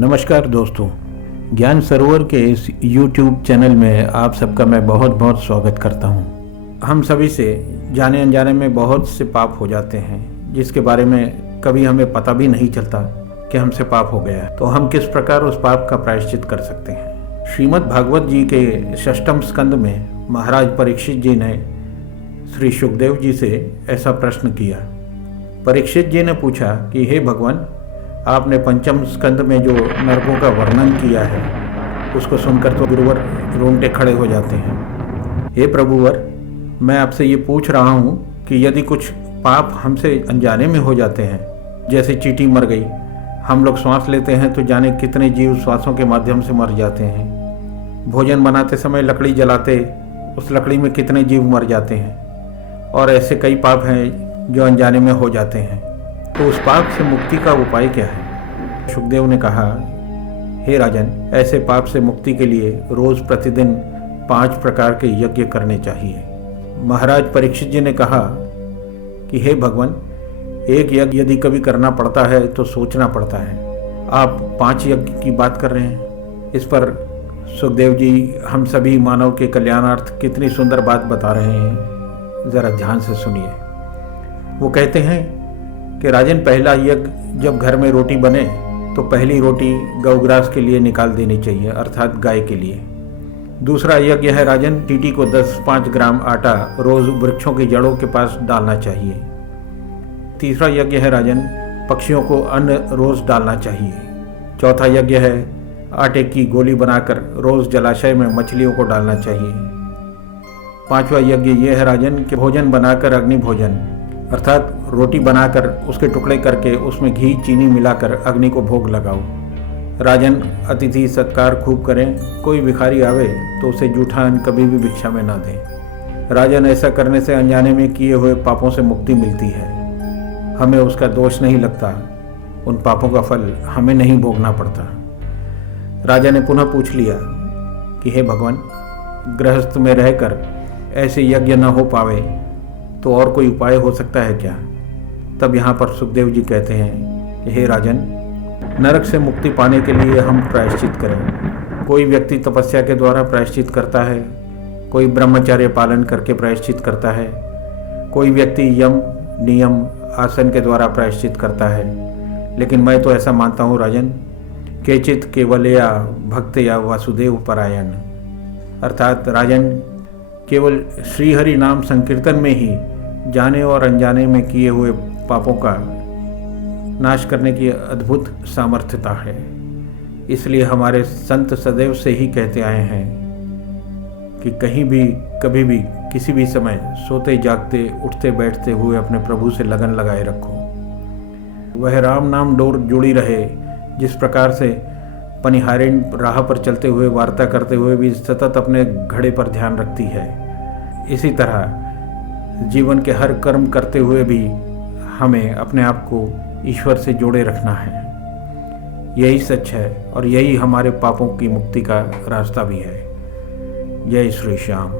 नमस्कार दोस्तों, ज्ञान सरोवर के इस YouTube चैनल में आप सबका मैं बहुत बहुत स्वागत करता हूं। हम सभी से जाने अनजाने में बहुत से पाप हो जाते हैं जिसके बारे में कभी हमें पता भी नहीं चलता कि हमसे पाप हो गया है। तो हम किस प्रकार उस पाप का प्रायश्चित कर सकते हैं। श्रीमद् भागवत जी के षष्ठम स्कंद में महाराज परीक्षित जी ने श्री सुखदेव जी से ऐसा प्रश्न किया। परीक्षित जी ने पूछा कि हे भगवान, आपने पंचम स्कंद में जो नरकों का वर्णन किया है उसको सुनकर तो गुरुवर रोंगटे खड़े हो जाते हैं। हे प्रभुवर, मैं आपसे ये पूछ रहा हूँ कि यदि कुछ पाप हमसे अनजाने में हो जाते हैं, जैसे चींटी मर गई, हम लोग श्वास लेते हैं तो जाने कितने जीव श्वासों के माध्यम से मर जाते हैं। भोजन बनाते समय लकड़ी जलाते, उस लकड़ी में कितने जीव मर जाते हैं। और ऐसे कई पाप हैं जो अनजाने में हो जाते हैं। तो उस पाप से मुक्ति का उपाय क्या है। सुखदेव ने कहा, हे राजन, ऐसे पाप से मुक्ति के लिए रोज प्रतिदिन 5 प्रकार के यज्ञ करने चाहिए। महाराज परीक्षित जी ने कहा कि हे भगवान, एक यज्ञ यदि कभी करना पड़ता है तो सोचना पड़ता है, आप 5 यज्ञ की बात कर रहे हैं। इस पर सुखदेव जी हम सभी मानव के कल्याणार्थ कितनी सुंदर बात बता रहे हैं, जरा ध्यान से सुनिए। वो कहते हैं कि राजन, पहला यज्ञ जब घर में रोटी बने तो पहली रोटी गौग्रास के लिए निकाल देनी चाहिए, अर्थात गाय के लिए। दूसरा यज्ञ है राजन, चींटी को 10-5 ग्राम आटा रोज वृक्षों की जड़ों के पास डालना चाहिए। तीसरा यज्ञ है राजन, पक्षियों को अन्न रोज डालना चाहिए। चौथा यज्ञ है, आटे की गोली बनाकर रोज जलाशय में मछलियों को डालना चाहिए। 5वां यज्ञ यह है राजन कि भोजन बनाकर अग्नि भोजन, अर्थात रोटी बनाकर उसके टुकड़े करके उसमें घी चीनी मिलाकर अग्नि को भोग लगाओ। राजन, अतिथि सत्कार खूब करें, कोई भिखारी आवे तो उसे जूठा अन्न कभी भी भिक्षा में ना दें। राजन, ऐसा करने से अनजाने में किए हुए पापों से मुक्ति मिलती है, हमें उसका दोष नहीं लगता, उन पापों का फल हमें नहीं भोगना पड़ता। राजा ने पुनः पूछ लिया कि हे भगवान, गृहस्थ में रहकर ऐसे यज्ञ न हो पावे तो और कोई उपाय हो सकता है क्या। तब यहाँ पर सुखदेव जी कहते हैं कि हे राजन, नरक से मुक्ति पाने के लिए हम प्रायश्चित करें। कोई व्यक्ति तपस्या के द्वारा प्रायश्चित करता है, कोई ब्रह्मचर्य पालन करके प्रायश्चित करता है, कोई व्यक्ति यम नियम आसन के द्वारा प्रायश्चित करता है। लेकिन मैं तो ऐसा मानता हूँ राजन, केचित केवलया भक्तया वासुदेव परायण, अर्थात राजन, केवल श्रीहरि नाम संकीर्तन में ही जाने और अनजाने में किए हुए पापों का नाश करने की अद्भुत सामर्थ्यता है। इसलिए हमारे संत सदैव से ही कहते आए हैं कि कहीं भी, कभी भी, किसी भी समय सोते जागते उठते बैठते हुए अपने प्रभु से लगन लगाए रखो। वह राम नाम डोर जुड़ी रहे। जिस प्रकार से पनिहारिन राह पर चलते हुए वार्ता करते हुए भी सतत अपने घड़े पर ध्यान रखती है, इसी तरह जीवन के हर कर्म करते हुए भी हमें अपने आप को ईश्वर से जोड़े रखना है। यही सच है और यही हमारे पापों की मुक्ति का रास्ता भी है। जय श्री श्याम।